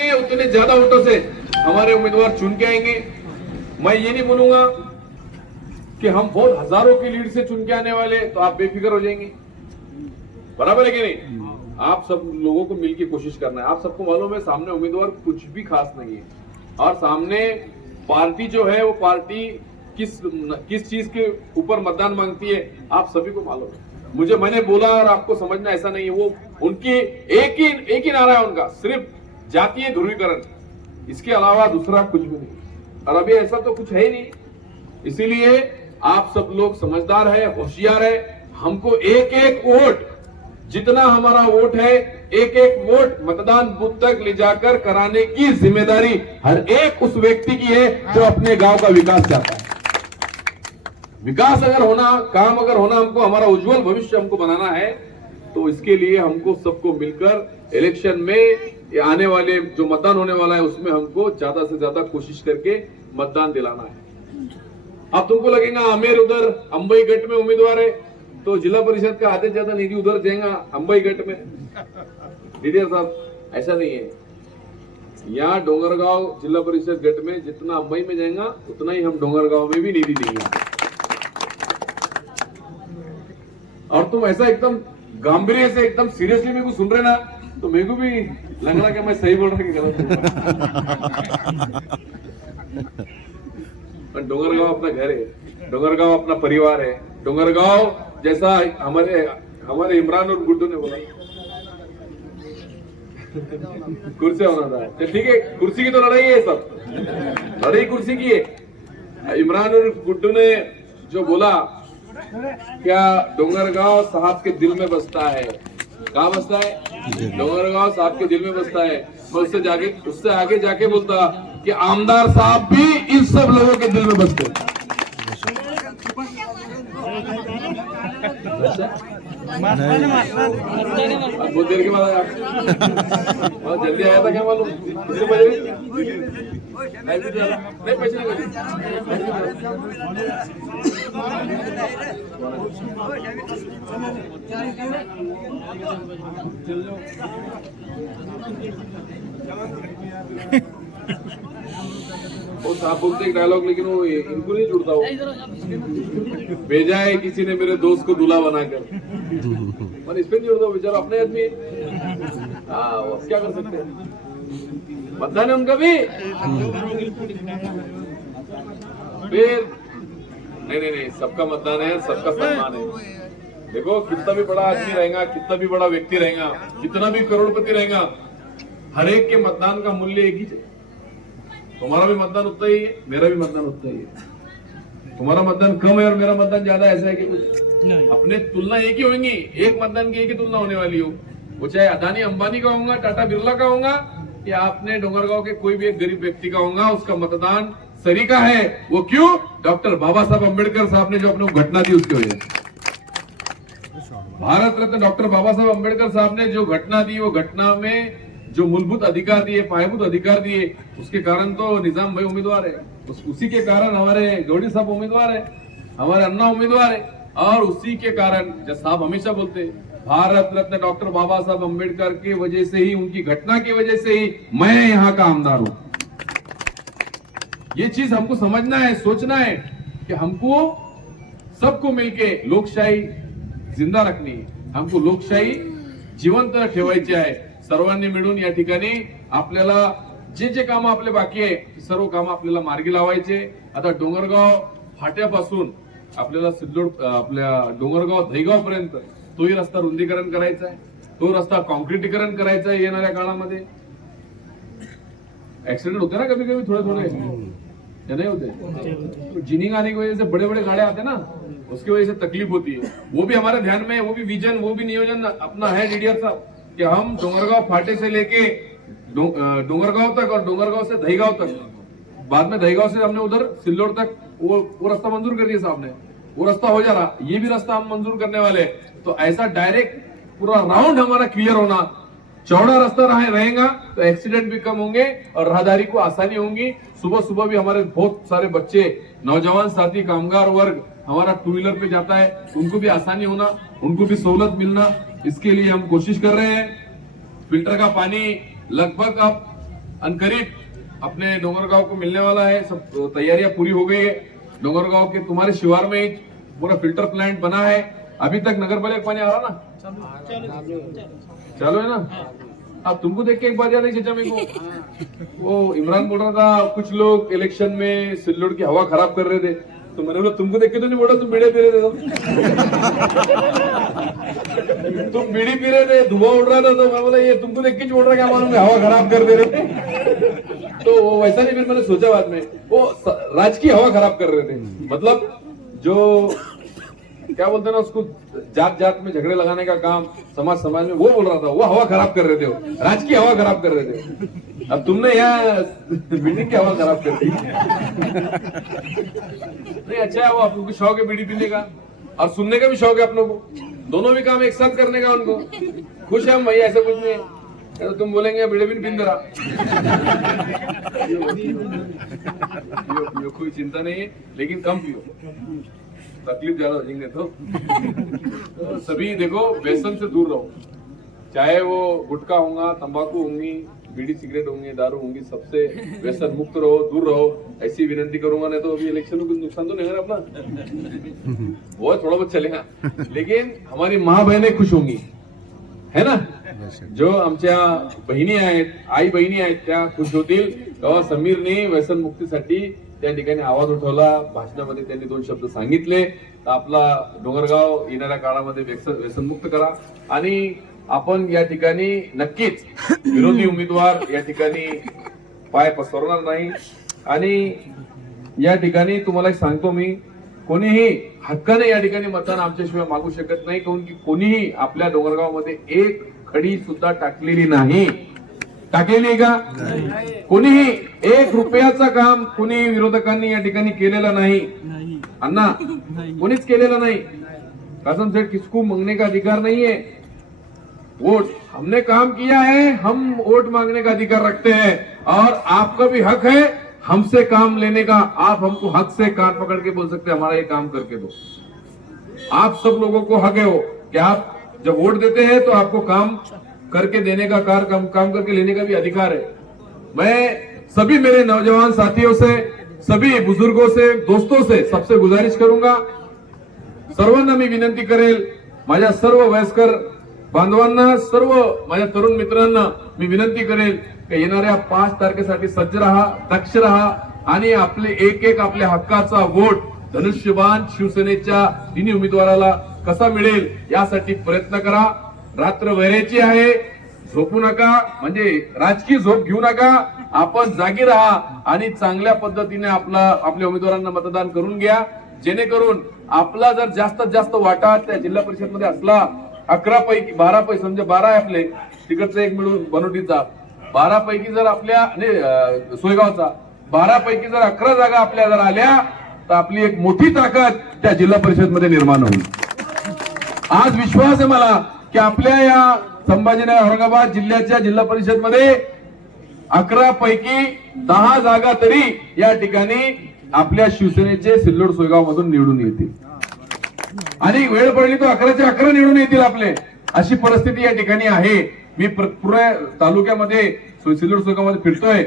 उतने ज्यादा वोटों से हमारे उम्मीदवार चुन के आएंगे। मैं ये नहीं बोलूंगा कि हम बहुत हजारों की लीड से चुन के आने वाले, तो आप बेफिक्र हो जाएंगे। बराबर है कि नहीं? आप सब लोगों को मिलकर कोशिश करना है। आप सबको मालूम है सामने उम्मीदवार कुछ भी खास नहीं है, और सामने पार्टी जो है वो पार्टी किस चीज के ऊपर मतदान मांगती है आप सभी को मालूम है। मैंने बोला और आपको समझना ऐसा नहीं है। वो उनकी एक ही नारा है उनका, सिर्फ जातीय ध्रुवीकरण, इसके अलावा दूसरा कुछ भी नहीं। और अभी ऐसा तो कुछ है ही नहीं। इसीलिए आप सब लोग समझदार है, होशियार है। हमको एक एक वोट, जितना हमारा वोट है, एक एक वोट मतदान बूथ तक ले जाकर कराने की जिम्मेदारी हर एक उस व्यक्ति की है जो अपने गांव का विकास चाहता है। विकास अगर होना, काम अगर होना, हमको हमारा उज्जवल भविष्य हमको बनाना है, तो इसके लिए हमको सबको मिलकर इलेक्शन में आने वाले जो मतदान होने वाला है उसमें हमको ज्यादा से ज्यादा कोशिश करके मतदान दिलाना है। अब तुमको लगेगा आमेर उधर अंबई गट में उम्मीदवार है तो जिला परिषद का आधे से ज्यादा निधि उधर जाएगा अंबई गट में। दीदी साहब, ऐसा नहीं है। यहाँ डोंगरगांव जिला परिषद गट में जितना अंबई में जाएगा उतना ही हम डोंगरगांव में भी निधि देंगे। और तुम ऐसा एकदम गांभीर्य से, एकदम सीरियसली मेरे को सुन रहे ना, तो मेरे को भी लग रहा कि मैं सही बोल रहा कि गलत। पर डोंगरगांव अपना घर है, डोंगरगांव अपना परिवार है। डोंगरगांव जैसा हमारे इमरान और गुड्डू ने बोला कुर्सी होना था, तो ठीक है, कुर्सी की तो लड़ाई है, सब लड़ाई कुर्सी की है। इमरान और गुड्डू ने जो बोला, क्या डोंगरगांव साहब के दिल में बसता है। कहाँ बसता है? डोंगरगांव साहब के दिल में बसता है। मैं उससे आगे जाके बोलता कि आमदार साहब भी इन सब लोगों के दिल में बसते हैं। बहुत देर के बाद आया, बहुत जल्दी आया था क्या मालूम? कितने बजे? नहीं पैसे वो साहब बोलते एक डायलॉग, लेकिन वो इनको नहीं जुड़ता। वो भेजा है किसी ने मेरे दोस्त को दूल्हा बनाकर, पर इस पे नहीं जुड़ता। बेचारा अपने आदमी है। हाँ, वो क्या कर सकते हैं, मतदान है उनका भी। फिर नहीं, सबका मतदान है, सबका सम्मान है। देखो, कितना भी बड़ा आदमी रहेगा, कितना भी बड़ा व्यक्ति रहेगा, कितना भी करोड़पति रहेगा, हर एक के मतदान का मूल्य एक ही है। तुम्हारा भी मतदान उतना ही है, मेरा भी मतदान उतना ही है। तुम्हारा मतदान कम है और मेरा मतदान ज्यादा, ऐसा है कि कुछ नहीं। अपने तुलना एक ही होंगी, एक मतदान की एक ही तुलना होने वाली हो। वो चाहे अदानी अंबानी का होगा, टाटा बिरला का होगा, या आपने डोंगरगांव के कोई भी एक गरीब व्यक्ति का होगा, उसका मतदान सरीका है। वो क्यों? डॉक्टर बाबा साहब अम्बेडकर साहब ने जो अपने घटना दी उसकी वजह से। भारत रत्न डॉक्टर बाबा साहब अम्बेडकर साहब ने जो घटना दी, वो घटना में जो मूलभूत अधिकार दिए, पायाभूत अधिकार दिए, उसके कारण तो निजाम भाई उम्मीदवार है। उसी के कारण हमारे गौड़ी साहब उम्मीदवार है, हमारे अन्ना उम्मीदवार है। और उसी के कारण जब साहब हमेशा बोलते हैं, भारत रत्न डॉक्टर बाबा साहब अम्बेडकर की वजह से ही, उनकी घटना की वजह से ही मैं यहाँ का आमदार हूं। ये चीज हमको समझना है, सोचना है कि हमको सबको मिलके लोकशाही जिंदा रखनी है, हमको लोकशाही जिवंत ठेवायची आहे। सर्वांनी मिळून या ठिकाणी आपल्याला जे काम आपले बाकी आहे, सर्व काम आपल्याला मार्गी लावायचे। आता डोंगरगाव फाट्यापासून आपल्याला सिल्लोड, आपल्या डोंगरगाव दहीगाव पर्यंत तोही रस्ता रुंदीकरण करायचा आहे, तो रस्ता कॉन्क्रीटीकरण करायचा आहे। येणाऱ्या काळामध्ये एक्सीडेंट होते ना कभी कभी, थोड़े नहीं होते, जिनिंग आने की वजह से बड़े बड़े गाड़े आते ना, उसकी वजह से तकलीफ होती है। वो भी हमारे ध्यान में है, वो भी विजन, वो भी नियोजन अपना है डीडीआर साहब, कि हम डोंगरगांव फाटे से लेके डोंगरगांव तक और डोंगरगांव से दहीगांव तक, बाद में दहीगांव से हमने उधर सिल्लोड तक वो रास्ता मंजूर कर दिया साहब ने। वो रास्ता हो जा रहा, ये भी रास्ता हम मंजूर करने वाले। तो ऐसा डायरेक्ट पूरा राउंड हमारा क्लियर होना, चौड़ा रास्ता रहेगा तो एक्सीडेंट भी कम होंगे और राहदारी को आसानी होगी। सुबह सुबह भी हमारे बहुत सारे बच्चे, नौजवान साथी, कामगार वर्ग हमारा टू व्हीलर पे जाता है, उनको भी आसानी होना, उनको भी सहूलत मिलना, इसके लिए हम कोशिश कर रहे हैं। फिल्टर का पानी लगभग अब और करीब अपने डोंगरगांव को मिलने वाला है। सब तैयारियां पूरी हो गई है। डोंगरगांव के तुम्हारे शिवार में ही पूरा फिल्टर प्लांट बना है। अभी तक नगर पालिका पानी आ रहा ना? चालू है ना? अब तुमको देख के एक बात याद है चाचा मेरे को, वो इमरान बोल रहा था कुछ लोग इलेक्शन में सिल्लोड की हवा खराब कर रहे थे, तो मैंने बोला तुमको देख के तो नहीं बोला, तुम बीड़े पी रहे थे तुम बीड़ी पी रहे थे, धुआं उड़ रहा था, तो मैं बोला ये तुमको देख के बोल रहा क्या मालूम हवा खराब कर दे रहे थे। तो वो वैसा नहीं, फिर मैंने सोचा बाद में वो राजकीय हवा खराब कर रहे थे, मतलब जो क्या बोलते हैं ना उसको, जात जात में झगड़े लगाने का काम समाज में, वो बोल रहा था वो हवा खराब कर रहे थे, वो राजकीय हवा खराब कर रहे थे। अब तुमने यहाँ बिल्डिंग की हवा खराब कर दी। नहीं अच्छा है, वो आप लोग को शौक है बीड़ी पीने का और सुनने का भी शौक है अपनों को, दोनों भी काम एक साथ करने का उनको। खुश है हम भैया, ऐसा कुछ नहीं है। तो तुम बोलेंगे बीड़ी भी पीन रहा, कोई चिंता नहीं है, लेकिन कम पियो, तकलीफ ज्यादा हो जाएंगे। तो सभी देखो व्यसन से दूर रहो, चाहे वो गुटखा होगा, तंबाकू होंगी, बीड़ी सिगरेट होंगे, दारू होंगी, सबसे व्यसन मुक्त रहो, दूर रहो, ऐसी विनती करूंगा। नहीं तो अभी इलेक्शन में कुछ नुकसान तो नहीं है अपना, वो थोड़ा बहुत चलेगा, लेकिन हमारी माँ बहनें खुश होंगी, है ना? जो आमच्या बहिणी आहेत, आई बहिणी आहेत, त्या खुश होतील तेव्हा समीरने व्यसन मुक्तीसाठी त्या ठिकाणी आवाज उठवला, भाषणामध्ये त्यांनी 2 शब्द सांगितले। तर आपला डोंगरगाव येणाऱ्या काळामध्ये व्यसनमुक्त करा आणि आपण या ठिकाणी नक्कीच विरोधी उमेदवार या ठिकाणी पाय पसरवणार नाही। आणि या ठिकाणी तुम्हाला सांगतो मी, कोणीही हक्काने या ठिकाणी मतदान आमच्याशिवाय मागू शकत नाही, कारण की कोणीही आपल्या डोंगरगावमध्ये एक खडी सुद्धा टाकलेली नाही, टाकलेली का? कोणीही 1 रुपयाचा काम कोणी विरोधकांनी या ठिकाणी केलेला नाही अन्ना, कोणीच केलेला नाही। कसम से किसको मांगने का अधिकार नहीं है, वोट हमने काम किया है, हम वोट मांगने का अधिकार रखते हैं और आपका भी हक है हमसे काम लेने का। आप हमको हक से कान पकड़ के बोल सकते हैं हमारा ये काम करके दो। आप सब लोगों को हक है वो कि आप जब वोट देते हैं तो आपको काम करके देने का, काम करके लेने का भी अधिकार है। मैं सभी मेरे नौजवान साथियों से, सभी बुजुर्गों से, दोस्तों से सबसे गुजारिश करूंगा, सर्वांना मी विनंती करेल, माझ्या सर्व वयस्कर बांधवांना, सर्व माझ्या तरुण मित्रांना मी विनंती करेल की येणाऱ्या 5 तारखेसाठी सज्ज राहा, दक्ष राहा आणि आपले एक आपल्या हक्काचा वोट धनुष्यबाण शिवसेनेच्या तिन्ही उमेदवाराला कसा मिळेल यासाठी प्रयत्न करा। रात्र वैरायची आहे, झोपू नका, म्हणजे राजकीय झोप घेऊ नका, आपण जागी राहा आणि चांगल्या पद्धतीने आपल्या उमेदवारांना मतदान करून घ्या, जेणेकरून आपला जर जास्तीत जास्त वाटा त्या जिल्हा परिषद मध्ये असला, 11 पैकी 12 पैकी समजा 12 आहे आपले, तिकडचा एक मिळून बनवटीचा 12 पैकी जर आपल्या सोयगावचा 12 पैकी जर 11 जागा आपल्या जर आल्या तर आपली एक मोठी ताकद त्या जिल्हा परिषद मध्ये निर्माण होईल। आज विश्वास आहे मला की आपल्या या संभाजीनगर औरंगाबाद जिल्ह्याच्या जिल्हा परिषद मध्ये 11 पैकी 10 जागा तरी या ठिकाणी आपल्या शिवसेनेचे सिल्लोड सोयगाव मधून निवडून येतील आणि वेळ पडली तो 11चे 11 निवडून येतील आपले, अशी परिस्थिती या ठिकाणी आहे। मी पुऱ्या तालुक्यामध्ये सिल्लोड सोयगाव मध्ये फिरतोय,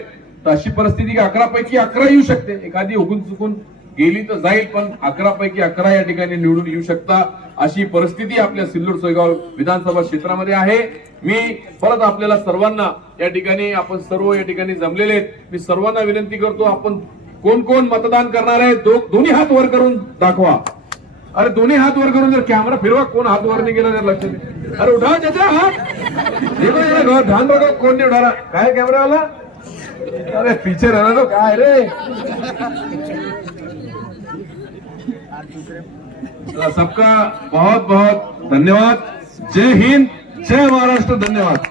तर अशी परिस्थिती 11 पैकी 11 येऊ शकते, एखादी हुकून चुकून गेली तर जाईल, पण 11 पैकी 11 या ठिकाणी निवडून येऊ शकता, अशी परिस्थिती आपल्या सिल्लोड सोयगाव विधानसभा क्षेत्रामध्ये आहे। मी परत आपल्याला सर्वांना या ठिकाणी, आपण सर्व या ठिकाणी जमलेले आहेत, मी सर्वांना विनंती करतो, आपण कोण कोण मतदान करणार आहे दोन्ही हात वर करून दाखवा। अरे दोन्ही हात वर करून जर कॅमेरा फिरवा, कोण हात वर नाही गेला जर लक्ष दे, अरे उठा चाचा हात, देखो ध्यान रखो कोण नहीं उठा रहा, काय कैमरा वाला, अरे पीछे रहना तो क्या है रे। सबका बहुत बहुत धन्यवाद। जय हिंद, जय महाराष्ट्र, धन्यवाद।